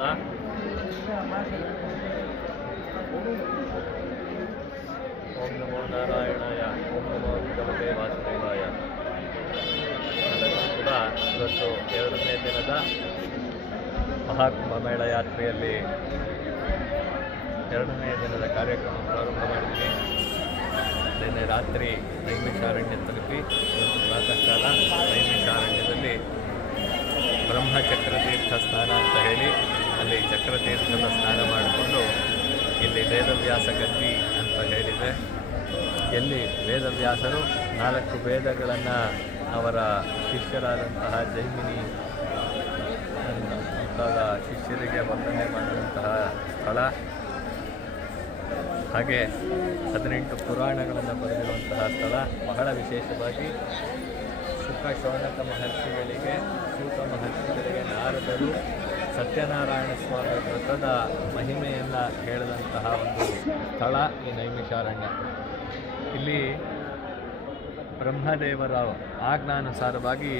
ಓಂ ನಮೋ ನಾರಾಯಣಾಯ. ಓಂ ನಮೋ ಭಗವತೆ ವಾಸುದೇವಾಯ ಕೂಡ ಇವತ್ತು ಎರಡನೇ ದಿನದ ಮಹಾಕುಂಭಮೇಳ ಯಾತ್ರೆಯಲ್ಲಿ ಎರಡನೇ ದಿನದ ಕಾರ್ಯಕ್ರಮ ಪ್ರಾರಂಭ ಮಾಡಿದ್ವಿ. ನಿನ್ನೆ ರಾತ್ರಿ ನೈಮಿಷಾರಣ್ಯ ತಲುಪಿ ಪ್ರಾತಃ ಕಾಲ ನೈಮಿಷಾರಣ್ಯದಲ್ಲಿ ಬ್ರಹ್ಮಚಕ್ರತೀರ್ಥ ಸ್ನಾನ ಅಂತ ಹೇಳಿ ಅಲ್ಲಿ ಚಕ್ರತೀರ್ಥದ ಸ್ನಾನ ಮಾಡಿಕೊಂಡು ಇಲ್ಲಿ ವೇದವ್ಯಾಸ ಗದ್ದಿ ಅಂತ ಹೇಳಿದೆ. ಎಲ್ಲಿ ವೇದವ್ಯಾಸರು ನಾಲ್ಕು ವೇದಗಳನ್ನು ಅವರ ಶಿಷ್ಯರಾದಂತಹ ಜೈಮಿನಿ ಮುಂತಾದ ಶಿಷ್ಯರಿಗೆ ವಂದನೆ ಮಾಡಿದಂತಹ ಸ್ಥಳ. ಹಾಗೆ ಹದಿನೆಂಟು ಪುರಾಣಗಳನ್ನು ಬರೆದಿರುವಂತಹ ಸ್ಥಳ. ಬಹಳ ವಿಶೇಷವಾಗಿ ಶುಕ ಶೌನಕ ಮಹರ್ಷಿಗಳಿಗೆ ಸೂತ ಮಹರ್ಷಿಗಳಿಗೆ ನಾರದರು ಸತ್ಯನಾರಾಯಣ ಸ್ವಾಮಿ ವ್ರತದ ಮಹಿಮೆಯನ್ನು ಹೇಳಿದಂತಹ ಒಂದು ಸ್ಥಳ ಈ ನೈಮಿಷಾರಣ್ಯ. ಇಲ್ಲಿ ಬ್ರಹ್ಮದೇವರ ಆಜ್ಞಾನುಸಾರವಾಗಿ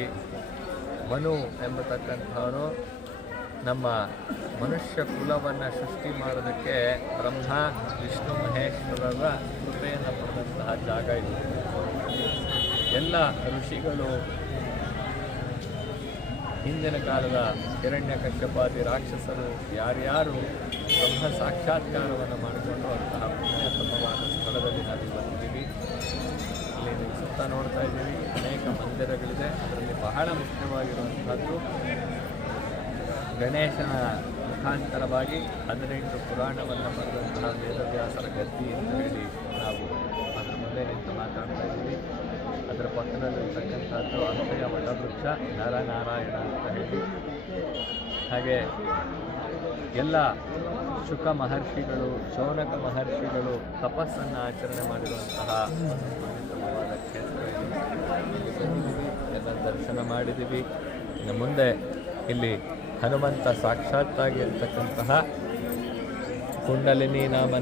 ಮನು ಎಂಬತಕ್ಕಂಥವರು ನಮ್ಮ ಮನುಷ್ಯ ಕುಲವನ್ನು ಸೃಷ್ಟಿ ಮಾಡೋದಕ್ಕೆ ಬ್ರಹ್ಮ, ವಿಷ್ಣು, ಮಹೇಶ್ವರರ ಕೃಪೆಯನ್ನು ಪಡೆದಂತಹ ಜಾಗ ಇದೆ. ಎಲ್ಲ ಋಷಿಗಳು ಹಿಂದಿನ ಕಾಲದ ಹಿರಣ್ಯ ಕಶ್ಯಪಾದಿ ರಾಕ್ಷಸರು ಯಾರ್ಯಾರು ಬ್ರಹ್ಮ ಸಾಕ್ಷಾತ್ಕಾರವನ್ನು ಮಾಡಿಕೊಂಡು ಅಂತಹ ಪುಣ್ಯತಮವಾದ ಸ್ಥಳದಲ್ಲಿ ನಾವು ಬಂದಿದ್ದೀವಿ. ಇಲ್ಲಿ ನೀವು ಸುತ್ತ ನೋಡ್ತಾ ಇದ್ದೀವಿ. ಅನೇಕ ಮಂದಿರಗಳಿದೆ. ಅದರಲ್ಲಿ ಬಹಳ ಮುಖ್ಯವಾಗಿರುವಂಥದ್ದು ಗಣೇಶನ ಮುಖಾಂತರವಾಗಿ ಹದಿನೆಂಟು ಪುರಾಣವನ್ನು ಬರೆದಂತಹ ವೇದವ್ಯಾಸರ ಗದ್ದಿ ಅಂತ ಹೇಳಿ ನಾವು ಅದರ ಮುಂದೆ ನಿಂತು ಮಾತಾಡ್ತಾ ಇದ್ದೀವಿ. ಅದರ ಪಕ್ಕದಲ್ಲಿರ್ತಕ್ಕಂಥದ್ದು ಅಕ್ಷಯ ವಟವೃಕ್ಷ ನರನಾರಾಯಣ ಅಂತ ಹೇಳಿ. ಹಾಗೆ ಎಲ್ಲ ಶುಕ ಮಹರ್ಷಿಗಳು, ಶೌನಕ ಮಹರ್ಷಿಗಳು ತಪಸ್ಸನ್ನು ಆಚರಣೆ ಮಾಡಿರುವಂತಹ ಪವಿತ್ರವಾದ ಕ್ಷೇತ್ರ ಎಲ್ಲ ದರ್ಶನ ಮಾಡಿದ್ದೀವಿ. ಇನ್ನು ಮುಂದೆ ಇಲ್ಲಿ ಹನುಮಂತ ಸಾಕ್ಷಾತ್ತಾಗಿರ್ತಕ್ಕಂತಹ ಕುಂಡಲಿನಿ ನಾಮ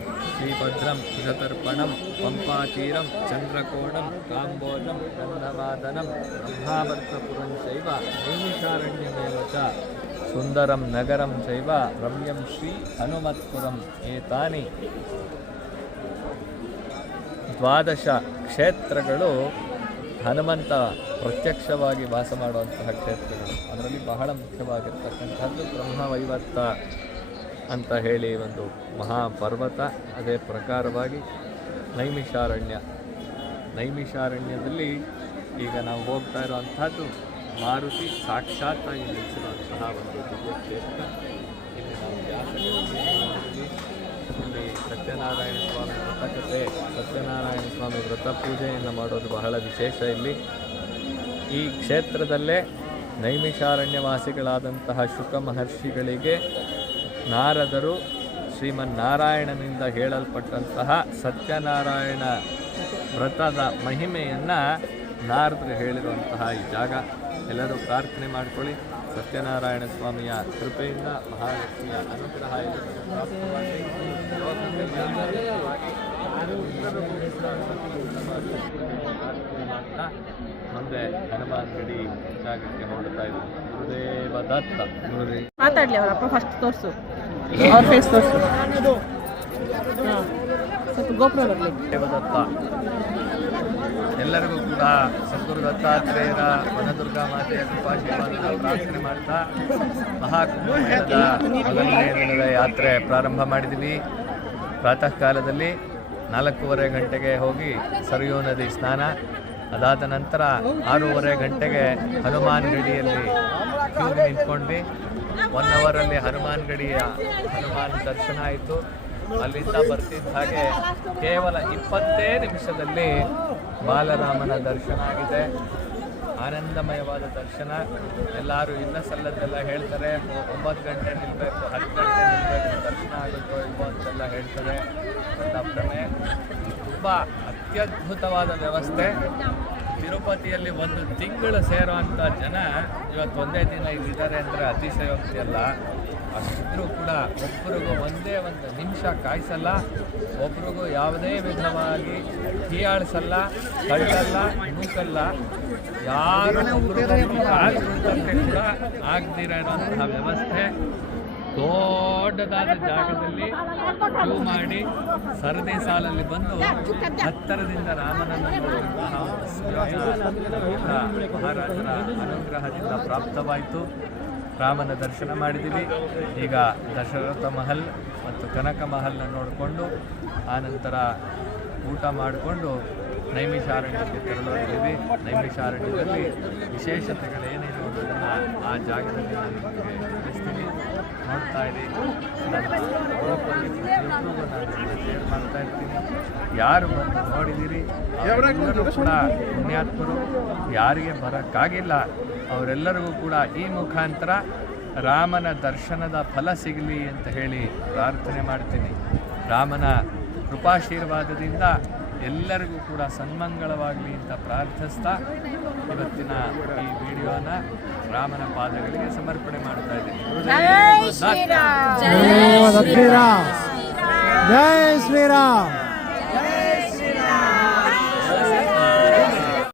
ನಗರಂ ಶ್ರೀಭದ್ರಂ ಸುರತರ್ಪಣಂ ಪಂಪಾತೀರಂ ಚಂದ್ರಕೋಣಂ ಕಾಂಬೋಜಂ ಗಂಧವಾದನಂ ಬ್ರಹ್ಮಾವರ್ತಪುರಂ ಚೈವ ನೈಮಿಷಾರಣ್ಯಮೇವ ಚ ಸುಂದರಂ ನಗರಂ ಚೈವ ರಮ್ಯಂ ಶ್ರೀ ಹನುಮತ್ಪುರಂ ಏತಾನಿ ದ್ವಾದಶ ಕ್ಷೇತ್ರಗಳು ಹನುಮಂತ ಪ್ರತ್ಯಕ್ಷವಾಗಿ ವಾಸ ಮಾಡುವಂತಹ ಕ್ಷೇತ್ರಗಳು ಅದರಲ್ಲಿ ಬಹಳ ಮುಖ್ಯವಾಗಿರ್ತಕ್ಕಂಥದ್ದು ಬ್ರಹ್ಮವೈವರ್ತ ಅಂತ ಹೇಳಿ ಒಂದು ಮಹಾಪರ್ವತ, ಅದೇ ಪ್ರಕಾರವಾಗಿ ನೈಮಿಷಾರಣ್ಯ ನೈಮಿಷಾರಣ್ಯದಲ್ಲಿ ಈಗ ನಾವು ಹೋಗ್ತಾ ಇರುವಂಥದ್ದು ಮಾರುತಿ ಸಾಕ್ಷಾತ್ತಾಗಿ ನಿಲ್ಲಿಸಿರುವಂತಹ ಒಂದು ದಿವ್ಯ ಕ್ಷೇತ್ರ ಇಲ್ಲಿ ನಾವು ನೋಡಿದ್ವಿ. ಇಲ್ಲಿ ಸತ್ಯನಾರಾಯಣ ಸ್ವಾಮಿ ವ್ರತಕತೆ ಸತ್ಯನಾರಾಯಣ ಸ್ವಾಮಿ ವ್ರತ ಪೂಜೆಯನ್ನು ಮಾಡೋದು ಬಹಳ ವಿಶೇಷ ಇಲ್ಲಿ ಈ ಕ್ಷೇತ್ರದಲ್ಲೇ ನೈಮಿಷಾರಣ್ಯವಾಸಿಗಳಾದಂತಹ ಶುಕ ಮಹರ್ಷಿಗಳಿಗೆ ನಾರದರು ಶ್ರೀಮನ್ನಾರಾಯಣನಿಂದ ಹೇಳಲ್ಪಟ್ಟಂತಹ ಸತ್ಯನಾರಾಯಣ ವ್ರತದ ಮಹಿಮೆಯನ್ನು ನಾರದರು ಹೇಳಿರುವಂತಹ ಈ ಜಾಗ. ಎಲ್ಲರೂ ಪ್ರಾರ್ಥನೆ ಮಾಡಿಕೊಳ್ಳಿ. ಸತ್ಯನಾರಾಯಣ ಸ್ವಾಮಿಯ ಕೃಪೆಯಿಂದ ಮಹಾಲಕ್ಷ್ಮಿಯ ಅನುಗ್ರಹ ಮುಂದೆ ಹನುಮಾನ್ ಗಡಿ ಜಾಗಕ್ಕೆ ಹೊರಡ್ತಾ ಇದ್ದೀವಿ ಗುರುದೇವ ದತ್ತ. ಮಾತಾಡ್ಲಿ ಅವರಪ್ಪ ಫಸ್ಟ್ ತೋರಿಸು. ಅವ್ರ ಫೇಸ್ ತೋರಿಸು. ಸ್ವಲ್ಪ ಗೋಪುರ ಬರಲಿ. ಎಲ್ಲರಿಗೂ ಕೂಡ ಸದ್ಗುರು ದತ್ತಾತ್ರೇಯರ ವನದುರ್ಗಾ ಮಾತೆಯ ಕೃಪಾಶೀರ್ವಾದದ ಪ್ರಾರ್ಥನೆ ಮಾಡ್ತಾ ಮಹಾಕುಂಭದ ಮೊದಲನೇ ದಿನದ ಯಾತ್ರೆ ಪ್ರಾರಂಭ ಮಾಡಿದ್ದೀವಿ ಪ್ರಾತಃ ಕಾಲದಲ್ಲಿ ನಾಲ್ಕೂವರೆ ಗಂಟೆಗೆ ಹೋಗಿ ಸರಿಯೂ ನದಿ ಸ್ನಾನ. ಅದಾದ ನಂತರ ಆರೂವರೆ ಗಂಟೆಗೆ ಹನುಮಾನ್ ಗಡಿಯಲ್ಲಿ ಕ್ಯೂಗೆ ನಿಂತ್ಕೊಂಡ್ವಿ. ಒನ್ ಅವರಲ್ಲಿ ಹನುಮಾನ್ ಗಡಿಯ ಹನುಮಾನ್ ದರ್ಶನ ಆಯಿತು. ಅಲ್ಲಿಂದ ಬರ್ತಿದ್ದ ಹಾಗೆ ಕೇವಲ ಇಪ್ಪತ್ತೇ ನಿಮಿಷದಲ್ಲಿ ಬಾಲರಾಮನ ದರ್ಶನ ಆಗಿದೆ. ಆನಂದಮಯವಾದ ದರ್ಶನ. ಎಲ್ಲರೂ ಇನ್ನ ಸಲ್ಲದ್ದೆಲ್ಲ ಹೇಳ್ತಾರೆ ಒಂಬತ್ತು ಗಂಟೆ ನಿಲ್ಲಬೇಕು ಹತ್ತು ಗಂಟೆ ನಿಲ್ಲಬೇಕು ದರ್ಶನ ಆಗುತ್ತೋ ಇಲ್ವೋ ಅಂತೆಲ್ಲ ಹೇಳ್ತಾರೆ. ಅಂತ ಭ್ರಮೆ ತುಂಬ ಅತ್ಯದ್ಭುತವಾದ ವ್ಯವಸ್ಥೆ. ತಿರುಪತಿಯಲ್ಲಿ ಒಂದು ತಿಂಗಳು ಸೇರುವಂಥ ಜನ ಇವತ್ತು ಒಂದೇ ದಿನ ಇಲ್ಲಿದ್ದಾರೆ ಅಂದರೆ ಅತಿಶಯೋಕ್ತಿ ಅಲ್ಲ. ಅಷ್ಟಿದ್ರೂ ಕೂಡ ಒಬ್ಬರಿಗೂ ಒಂದೇ ಒಂದು ನಿಮಿಷ ಕಾಯಿಸಲ್ಲ, ಒಬ್ರಿಗೂ ಯಾವುದೇ ವಿಧವಾಗಿ ಹೀಯಾಳಿಸಲ್ಲ ಕಳ್ಳಲ್ಲ ನೂಕಲ್ಲ. ಯಾರು ಕೂಡ ಆಗದಿರೋ ವ್ಯವಸ್ಥೆ. ವ್ಯವಸ್ಥೆ ದೊಡ್ಡದಾದ ಜಾಗದಲ್ಲಿ ಕ್ಯೂ ಮಾಡಿ ಸರದಿ ಸಾಲಲ್ಲಿ ಬಂದು ಹತ್ತರದಿಂದ ರಾಮನನ್ನು ನೋಡುವಂತಹ ಮಹಾರಾಜರ ಅನುಗ್ರಹದಿಂದ ಪ್ರಾಪ್ತವಾಯಿತು. ರಾಮನ ದರ್ಶನ ಮಾಡಿದ್ದೀವಿ. ಈಗ ದಶರಥ ಮಹಲ್ ಮತ್ತು ಕನಕ ಮಹಲ್ನ ನೋಡಿಕೊಂಡು ಆನಂತರ ಊಟ ಮಾಡಿಕೊಂಡು ನೈಮಿಷಾರಣ್ಯಕ್ಕೆ ತೆರಳಿದ್ದೀವಿ ನೈಮಿಷಾರಣ್ಯದಲ್ಲಿ ವಿಶೇಷತೆಗಳೇನೇನು ಅನ್ನೋದನ್ನು ಆ ಜಾಗದಲ್ಲಿ ನಾನು ನಿಮಗೆ ತಿಳಿಸ್ತೀನಿ. ನೋಡ್ತಾ ಮಾಡ್ತಾ ಇರ್ತೀನಿ ಯಾರು ಬಂದು ನೋಡಿದ್ದೀರಿ? ಎಲ್ಲರೂ ಕೂಡ ಪುಣ್ಯಾತ್ಮರು. ಯಾರಿಗೆ ಬರೋಕ್ಕಾಗಿಲ್ಲ. ಅವರೆಲ್ಲರಿಗೂ ಕೂಡ ಈ ಮುಖಾಂತರ ರಾಮನ ದರ್ಶನದ ಫಲ ಸಿಗಲಿ ಅಂತ ಹೇಳಿ ಪ್ರಾರ್ಥನೆ ಮಾಡ್ತೀನಿ. ರಾಮನ ಕೃಪಾಶೀರ್ವಾದದಿಂದ ಎಲ್ಲರಿಗೂ ಕೂಡ ಸನ್ಮಂಗಳವಾಗಲಿ ಅಂತ ಪ್ರಾರ್ಥಿಸ್ತಾ ಇವತ್ತಿನ ಈ ವಿಡಿಯೋನ ರಾಮನ ಪಾದಗಳಿಗೆ ಸಮರ್ಪಣೆ ಮಾಡ್ತಾ ಇದ್ದೀನಿ. ಜೈ ಶ್ರೀರಾಮ್. ಜೈ ಶ್ರೀರಾಮ್.